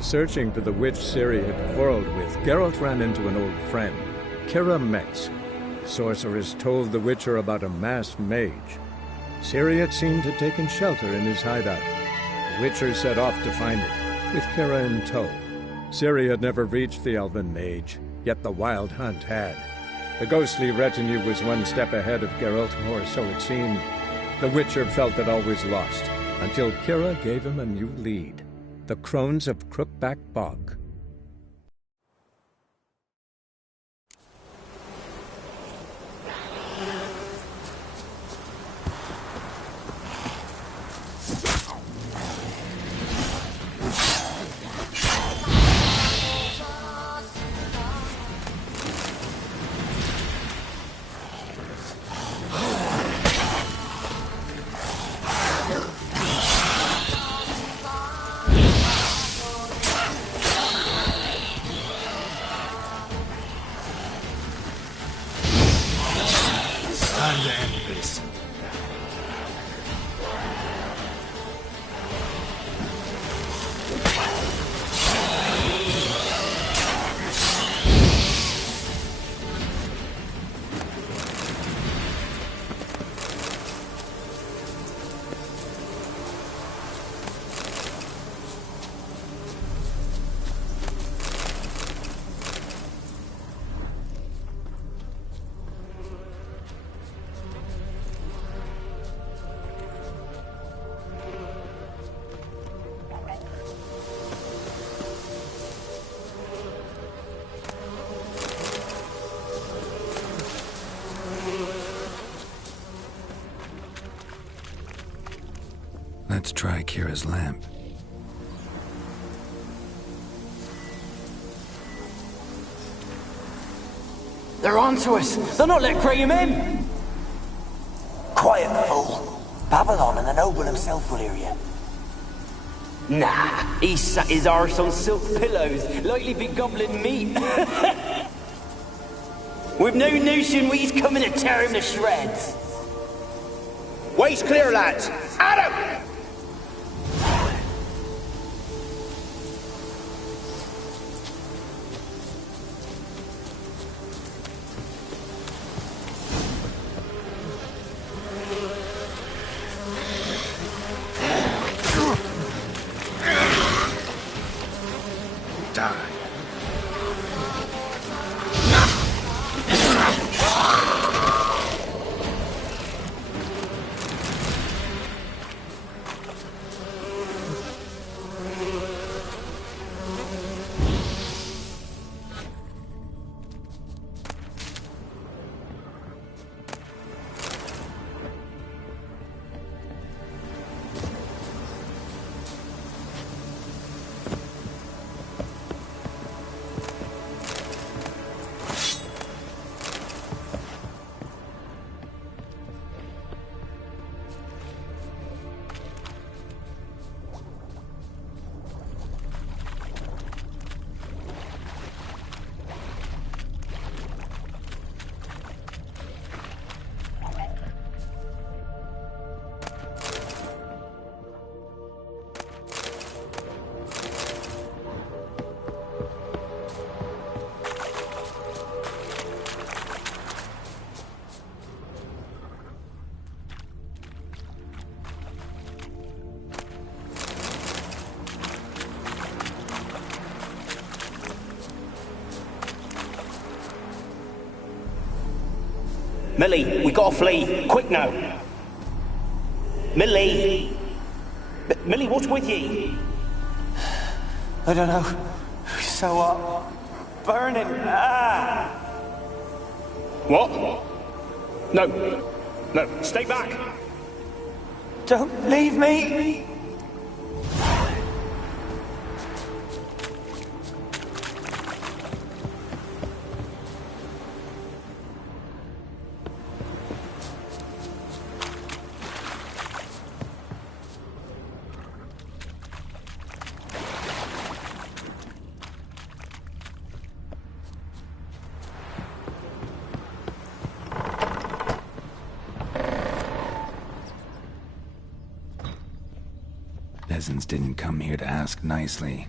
While searching for the witch Ciri had quarreled with, Geralt ran into an old friend, Kira Metz. The sorceress told the Witcher about a masked mage. Ciri, it seemed, had taken shelter in his hideout. The Witcher set off to find it, with Kira in tow. Ciri had never reached the elven mage, yet the Wild Hunt had. The ghostly retinue was one step ahead of Geralt, or so it seemed. The Witcher felt that all was lost, until Kira gave him a new lead. The Crones of Crookback Bog. Let's try Kira's lamp. They're onto us! They'll not let Graham in! Quiet, fool. Babylon and the noble himself will hear you. Nah, he sat his arse on silk pillows, likely be gobbling meat. We've no notion we's coming to tear him to shreds. Way's clear, lads! Adam! Millie, we gotta flee. Quick now. Millie! Millie, what's with ye? I don't know. So burning. Ah! What? No. No, stay back. Don't leave me! Peasants didn't come here to ask nicely.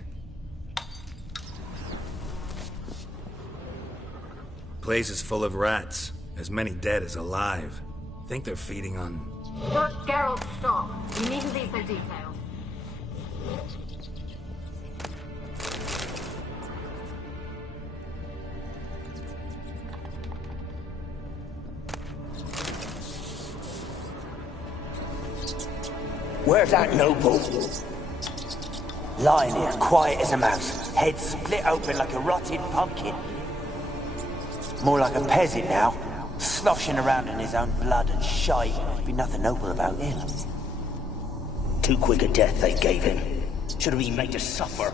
Place is full of rats. As many dead as alive. Think they're feeding on... Look, Geralt, stop. You needn't be so detailed. Where's that noble? Lying here, quiet as a mouse, head split open like a rotted pumpkin. More like a peasant now, sloshing around in his own blood and shite. Be nothing noble about him. Too quick a death they gave him. Should have been made to suffer.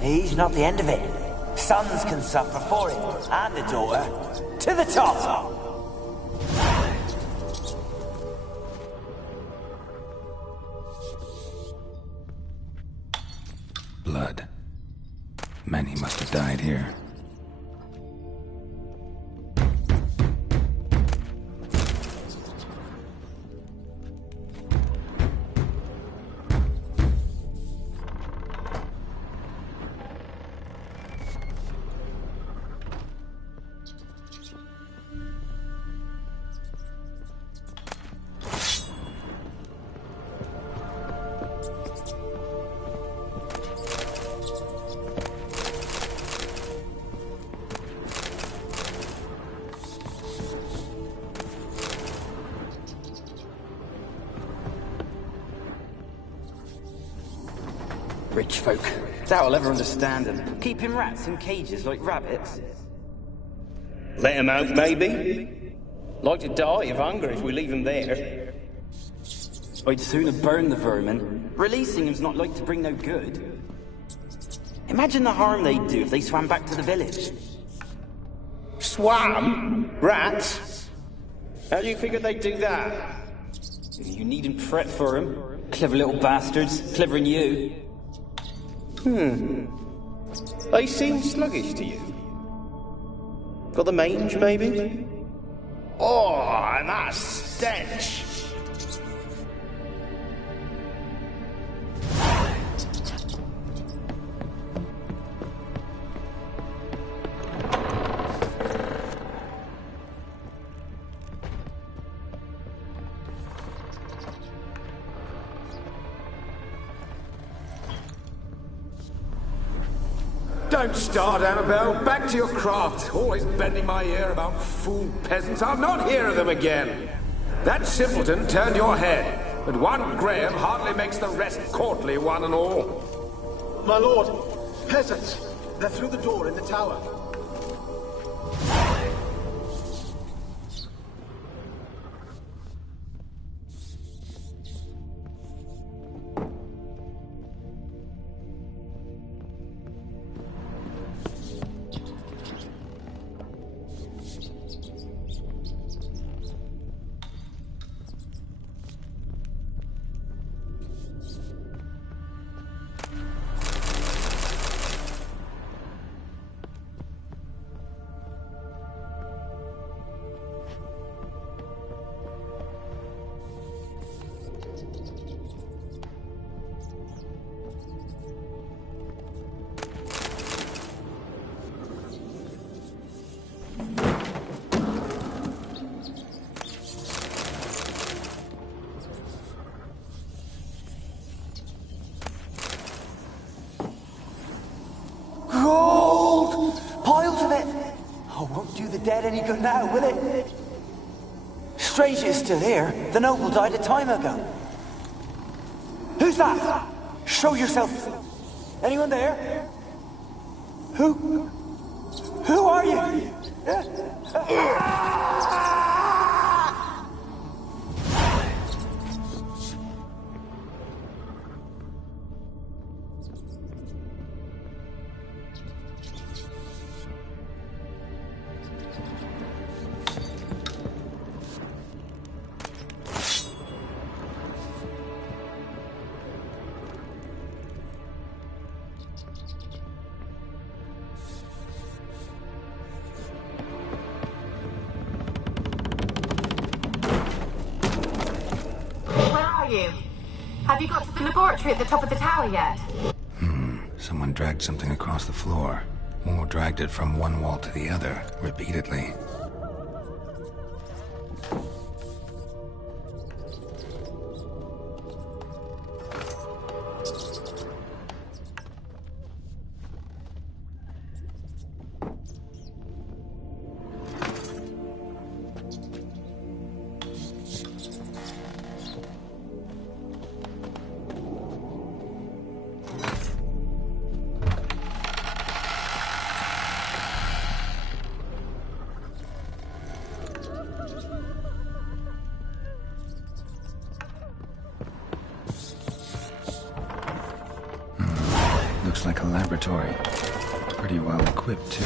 He's not the end of it. Sons can suffer for it, and the daughter. To the top! Blood. Many must have died here. Rich folk. Doubt I'll ever understand them. Keeping rats in cages like rabbits. Let him out, maybe? Like to die of hunger if we leave them there. I'd sooner burn the vermin. Releasing them's not like to bring no good. Imagine the harm they'd do if they swam back to the village. Swam? Rats? How do you figure they'd do that? You needn't fret for them. Clever little bastards. Clever than you. They seem sluggish to you. Got the mange, maybe? Oh, and that stench! Don't start, Annabelle. Back to your craft. Always bending my ear about fool peasants. I'll not hear of them again. That simpleton turned your head, but one Graham hardly makes the rest courtly, one and all. My lord, peasants. They're through the door in the tower. Dead any good now, will it? Strange it's still here. The noble died a time ago. Who's that? Show yourself. Anyone there? Who are you? Have you got to the laboratory at the top of the tower yet? Someone dragged something across the floor. Or dragged it from one wall to the other, repeatedly. Looks like a laboratory. Pretty well equipped, too.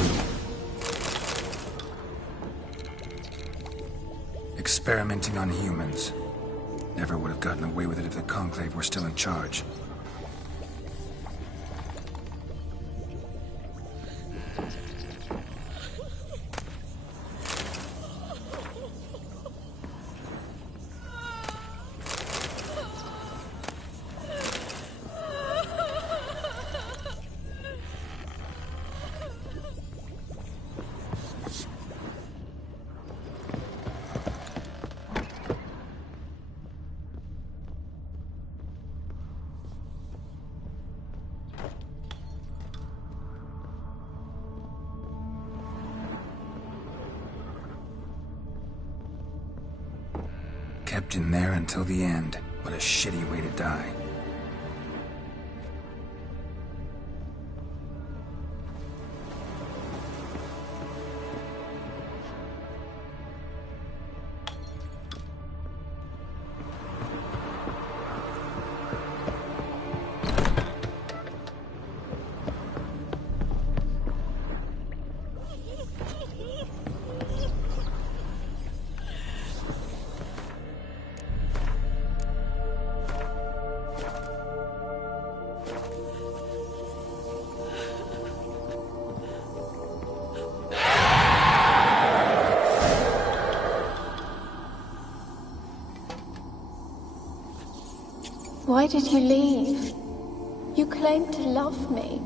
Experimenting on humans. Never would have gotten away with it if the Conclave were still in charge. Kept in there until the end. What a shitty way to die. Why did you leave? You claimed to love me.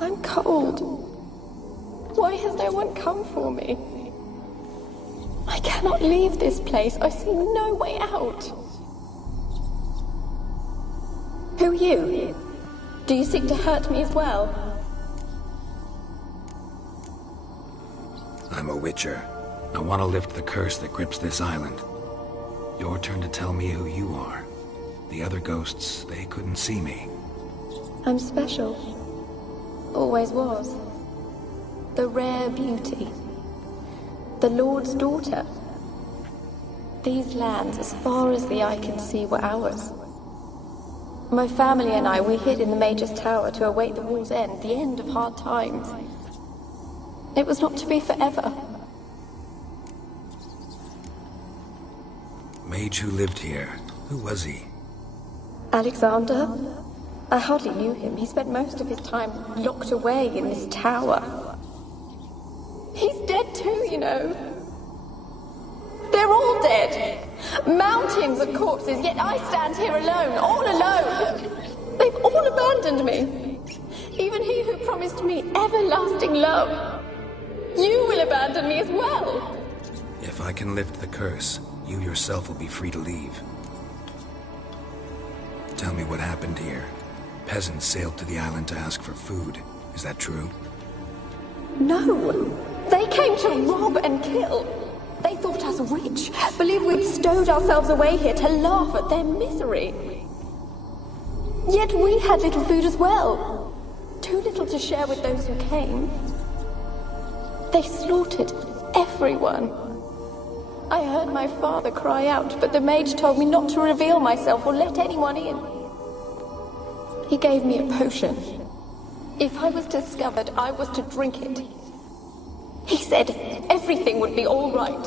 I'm cold. Why has no one come for me? I cannot leave this place. I see no way out. Who are you? Do you seek to hurt me as well? I'm a Witcher. I want to lift the curse that grips this island. Your turn to tell me who you are. The other ghosts, they couldn't see me. I'm special. Always was. The rare beauty. The Lord's daughter. These lands, as far as the eye can see, were ours. My family and I, we hid in the Mage's Tower to await the war's end, the end of hard times. It was not to be forever. Mage who lived here. Who was he? Alexander? I hardly knew him. He spent most of his time locked away in this tower. He's dead too, you know. They're all dead. Mountains of corpses, yet I stand here alone, all alone. They've all abandoned me. Even he who promised me everlasting love. You will abandon me as well. If I can lift the curse, you yourself will be free to leave. Tell me what happened here. Peasants sailed to the island to ask for food. Is that true? No. They came to rob and kill. They thought us rich, believed we'd stowed ourselves away here to laugh at their misery. Yet we had little food as well. Too little to share with those who came. They slaughtered everyone. I heard my father cry out, but the mage told me not to reveal myself or let anyone in. He gave me a potion. If I was discovered, I was to drink it. He said everything would be all right.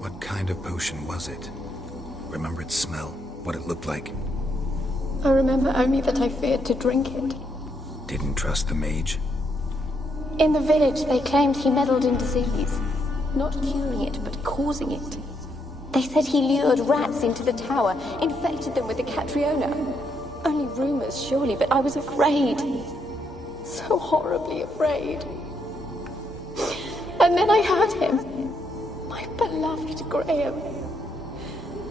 What kind of potion was it? Remember its smell? What it looked like? I remember only that I feared to drink it. Didn't trust the mage? In the village, they claimed he meddled in disease. Not curing it, but causing it. They said he lured rats into the tower, infected them with the Catriona. Only rumors, surely, but I was afraid. So horribly afraid. And then I heard him. My beloved Graham.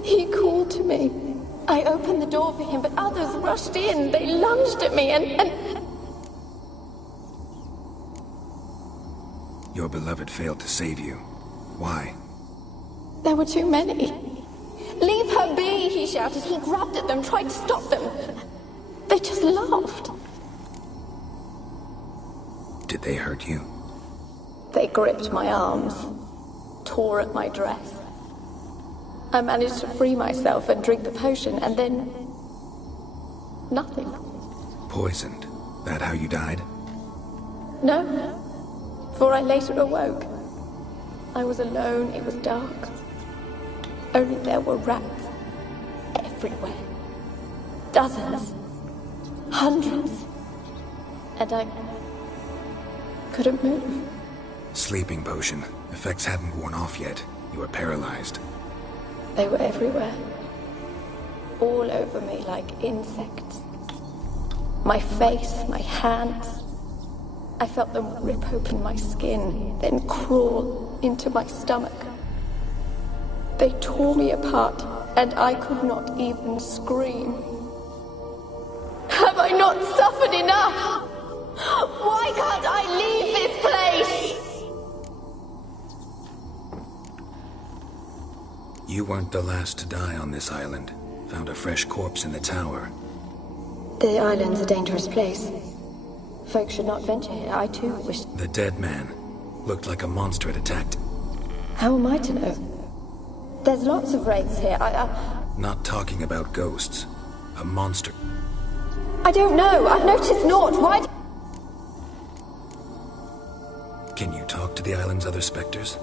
He called to me. I opened the door for him, but others rushed in. They lunged at me and... Your beloved failed to save you. Why? There were too many. Leave her be, he shouted. He grabbed at them, tried to stop them. They just laughed. Did they hurt you? They gripped my arms, tore at my dress. I managed to free myself and drink the potion, and then... nothing. Poisoned? That how you died? No, for I later awoke. I was alone, it was dark. Only there were rats everywhere. Dozens. Hundreds. And I couldn't move. Sleeping potion. Effects hadn't worn off yet. You were paralyzed. They were everywhere. All over me like insects. My face, my hands. I felt them rip open my skin, then crawl into my stomach. They tore me apart, and I could not even scream. Have I not suffered enough? Why can't I leave this place? You weren't the last to die on this island. Found a fresh corpse in the tower. The island's a dangerous place. Folk should not venture here. I too wish... The dead man. Looked like a monster had attacked. How am I to know? There's lots of wraiths here. Not talking about ghosts. A monster. I don't know. I've noticed naught. Why... Can you talk to the island's other specters?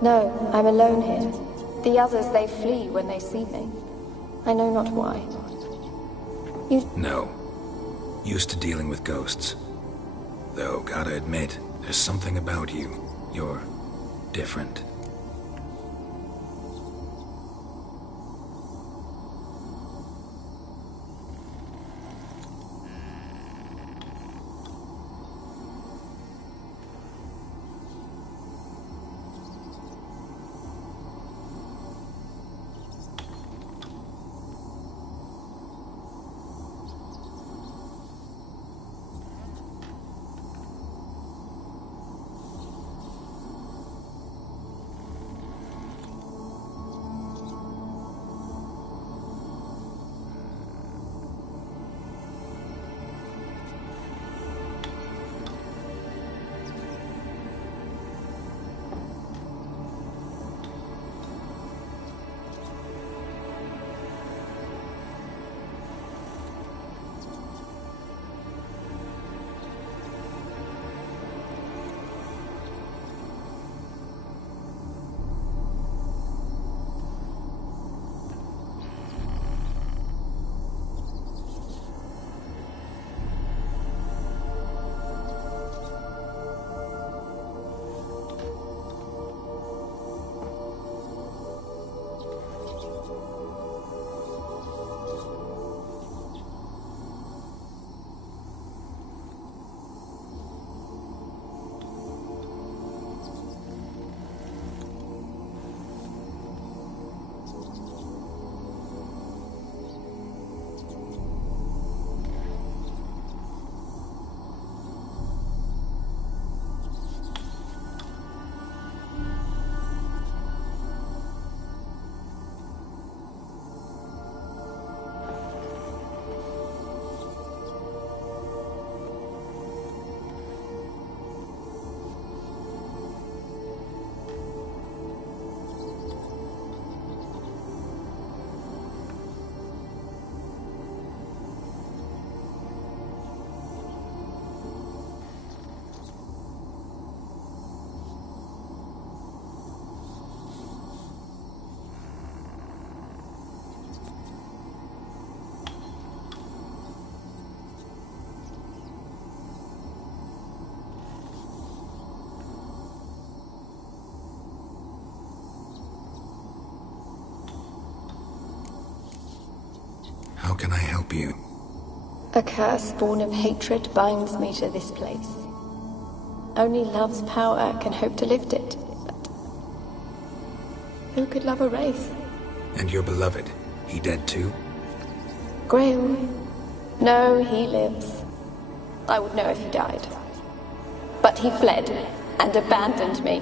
No, I'm alone here. The others, they flee when they see me. I know not why. You... No. Used to dealing with ghosts. Though, gotta admit, there's something about you. You're different. How can I help you? A curse born of hatred binds me to this place. Only love's power can hope to lift it. But who could love a wraith? And your beloved, he dead too? Graham? No, he lives. I would know if he died. But he fled and abandoned me.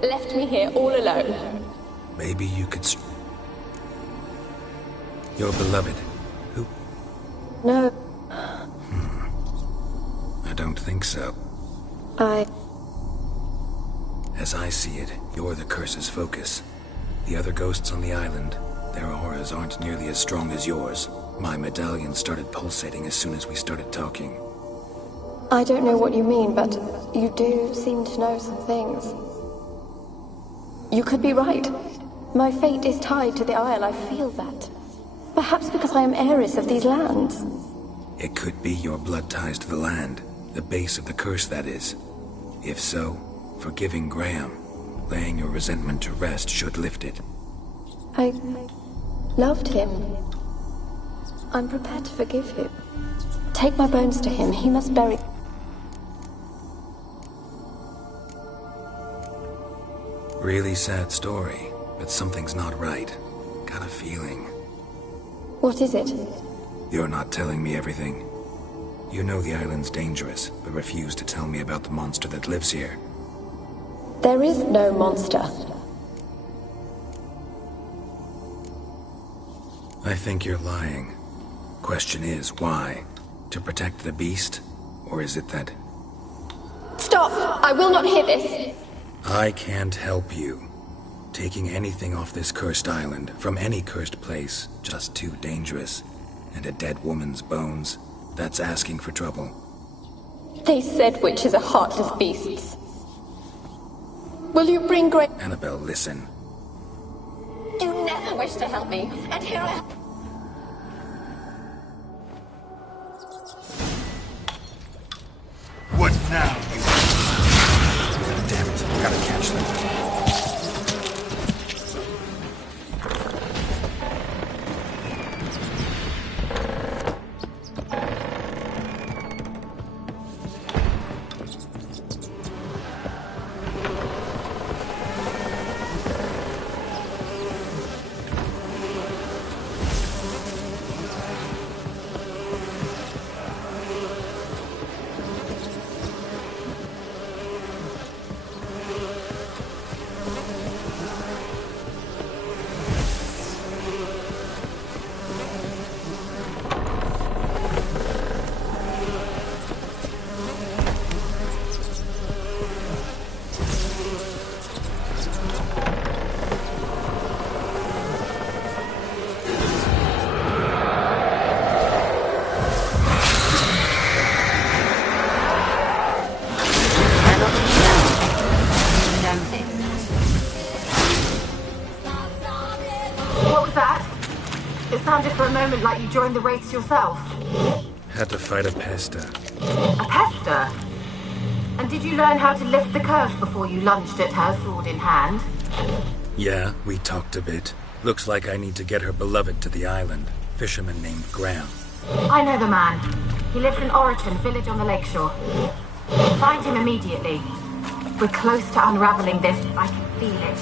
Left me here all alone. Maybe you could... Your beloved, who... No. I don't think so. As I see it, you're the curse's focus. The other ghosts on the island, their auras aren't nearly as strong as yours. My medallion started pulsating as soon as we started talking. I don't know what you mean, but you do seem to know some things. You could be right. My fate is tied to the Isle, I feel that. Perhaps because I am heiress of these lands. It could be your blood ties to the land. The base of the curse, that is. If so, forgiving Graham, laying your resentment to rest should lift it. I loved him. I'm prepared to forgive him. Take my bones to him. He must bury... Really sad story, but something's not right. Got a feeling. What is it? You're not telling me everything. You know the island's dangerous, but refuse to tell me about the monster that lives here. There is no monster. I think you're lying. Question is, why? To protect the beast? Or is it that... Stop! I will not hear this! I can't help you. Taking anything off this cursed island, from any cursed place, just too dangerous. And a dead woman's bones, that's asking for trouble. They said witches are heartless beasts. Will you bring Graham? Annabelle, listen. You never wish to help me, and here I am. What now, you... Damn it, gotta catch them. Like you joined the wraiths yourself? Had to fight a pester. A pester? And did you learn how to lift the curse before you lunged at her, sword in hand? Yeah, we talked a bit. Looks like I need to get her beloved to the island. Fisherman named Graham. I know the man. He lives in Oriton, village on the lakeshore. Find him immediately. We're close to unraveling this. I can feel it.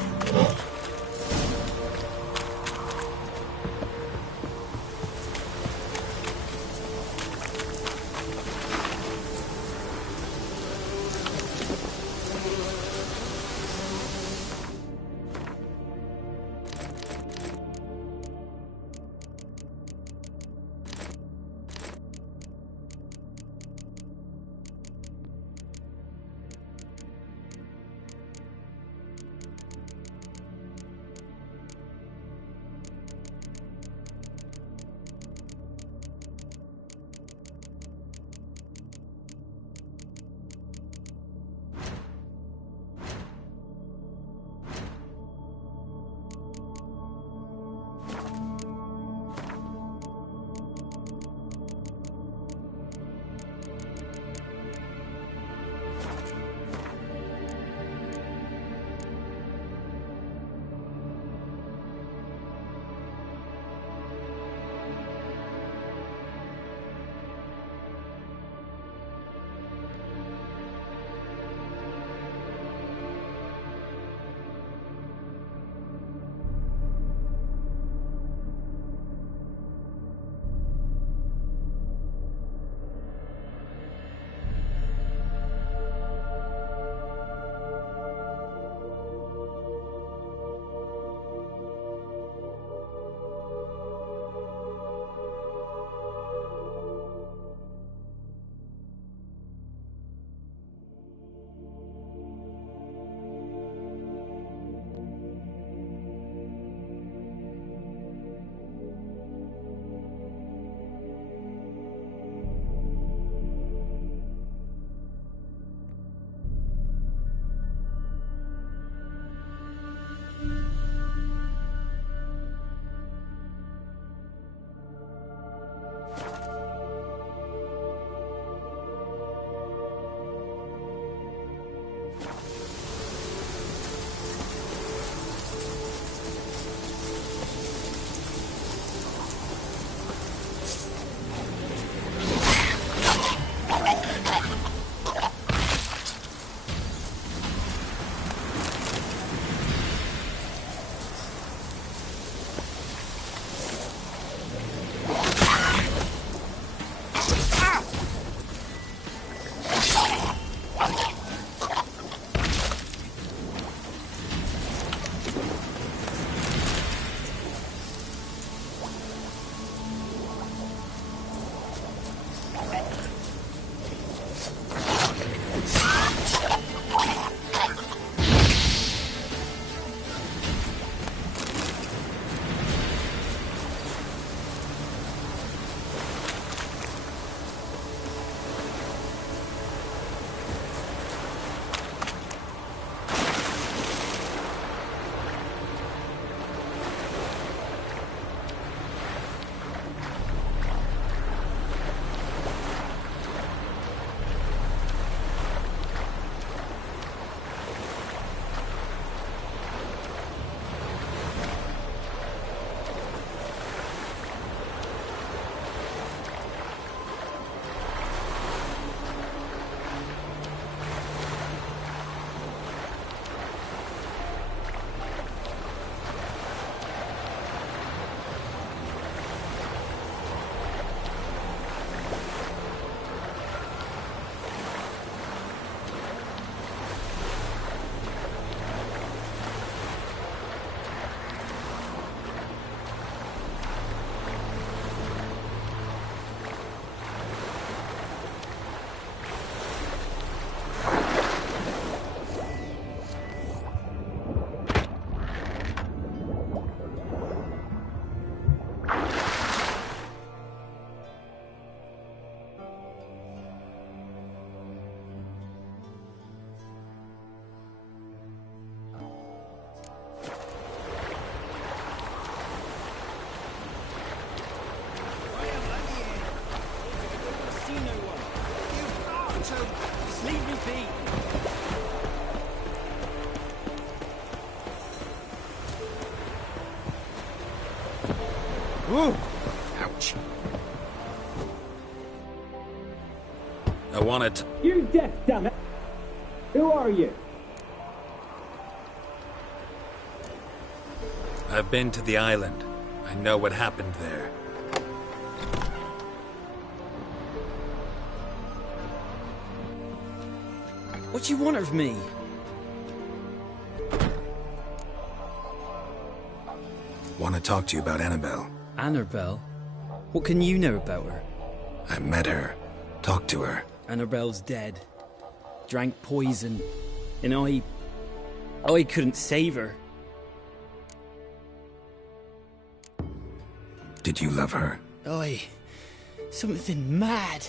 Otto, just leave me be. Ooh! Ouch. I want it. You're deaf, damn it! Who are you? I've been to the island. I know what happened there. What do you want of me? Want to talk to you about Annabelle. Annabelle? What can you know about her? I met her. Talked to her. Annabelle's dead. Drank poison. And I couldn't save her. Did you love her? Something mad.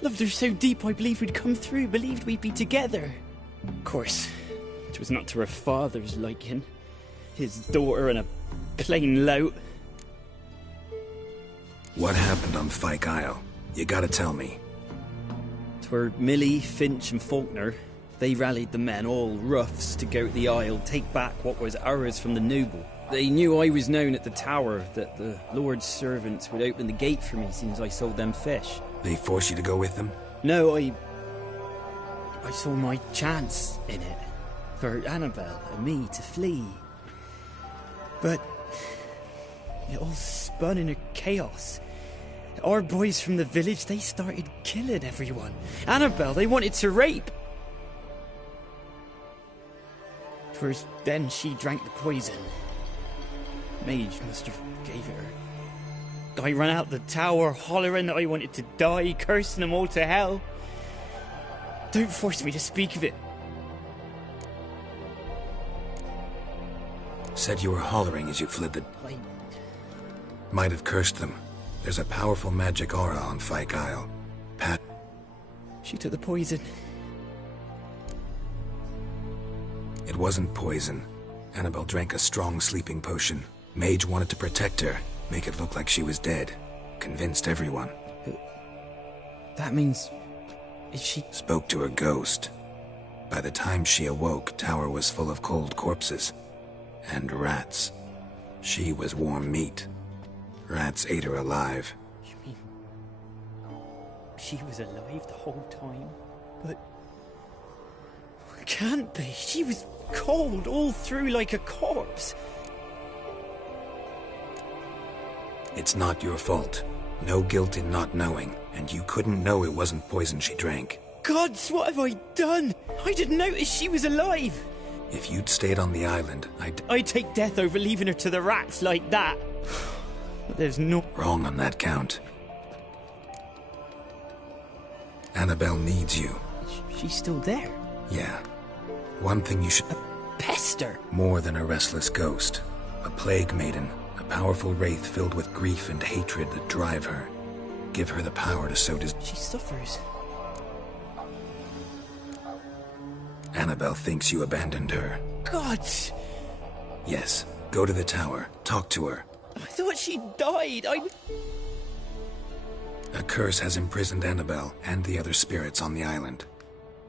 Loved her so deep I believed we'd come through, believed we'd be together. Of course, it was not to her father's liking. His daughter and a plain lout. What happened on Fyke Isle? You gotta tell me. 'Twere Millie, Finch and Faulkner. They rallied the men, all roughs, to go to the Isle, take back what was ours from the noble. They knew I was known at the tower, that the Lord's servants would open the gate for me since I sold them fish. They forced you to go with them? No, I saw my chance in it. For Annabelle and me to flee. But it all spun in a chaos. Our boys from the village, they started killing everyone. Annabelle, they wanted to rape. First, then she drank the poison. Mage must have gave it her. I ran out the tower, hollering that I wanted to die, cursing them all to hell. Don't force me to speak of it. Said you were hollering as you fled the... Might have cursed them. There's a powerful magic aura on Fyke Isle. Pat... She took the poison. It wasn't poison. Annabelle drank a strong sleeping potion. Mage wanted to protect her, make it look like she was dead. Convinced everyone. That means... Is she... Spoke to her ghost. By the time she awoke, tower was full of cold corpses. And rats. She was warm meat. Rats ate her alive. You mean... She was alive the whole time? But... It can't be. She was cold all through like a corpse. It's not your fault. No guilt in not knowing, and you couldn't know it wasn't poison she drank. Gods, what have I done? I didn't notice she was alive. If you'd stayed on the island, I'd take death over leaving her to the rats like that. But there's no... Wrong on that count. Annabelle needs you. She's still there? Yeah. One thing you should... A pester? More than a restless ghost. A plague maiden. A powerful wraith filled with grief and hatred that drive her. Give her the power to so does... She suffers. Annabelle thinks you abandoned her. Gods! Yes. Go to the tower. Talk to her. I thought she died. A curse has imprisoned Annabelle and the other spirits on the island.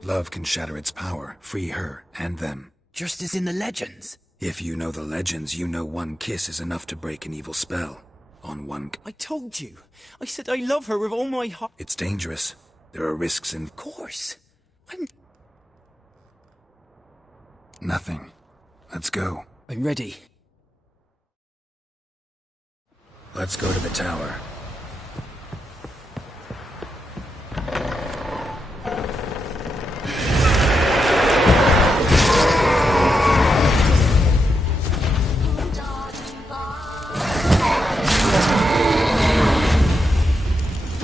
Love can shatter its power, free her and them. Just as in the legends. If you know the legends, you know one kiss is enough to break an evil spell. On one... I told you. I said I love her with all my heart. It's dangerous. There are risks in... Of course. Nothing. Let's go. I'm ready. Let's go to the tower.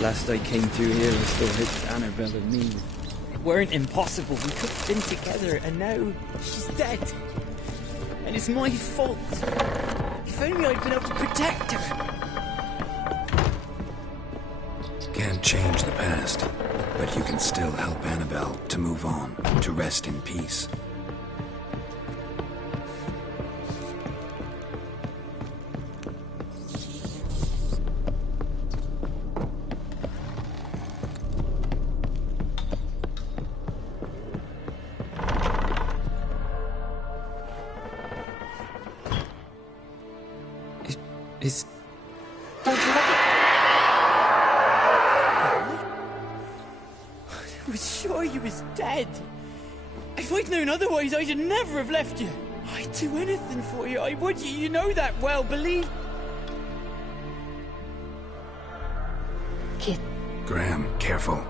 Last I came through here was still hit Annabelle and me. It weren't impossible. We could have been together, and now she's dead. And it's my fault. If only I'd been able to protect her. Can't change the past, but you can still help Annabelle to move on, to rest in peace. you was dead. If I'd known otherwise, I'd never have left you. I'd do anything for you, I would. You know that well, believe... Kid. Graham, careful.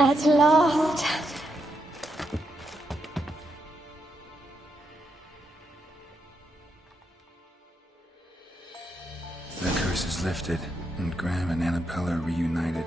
At last. The curse is lifted, and Graham and Annabella are reunited.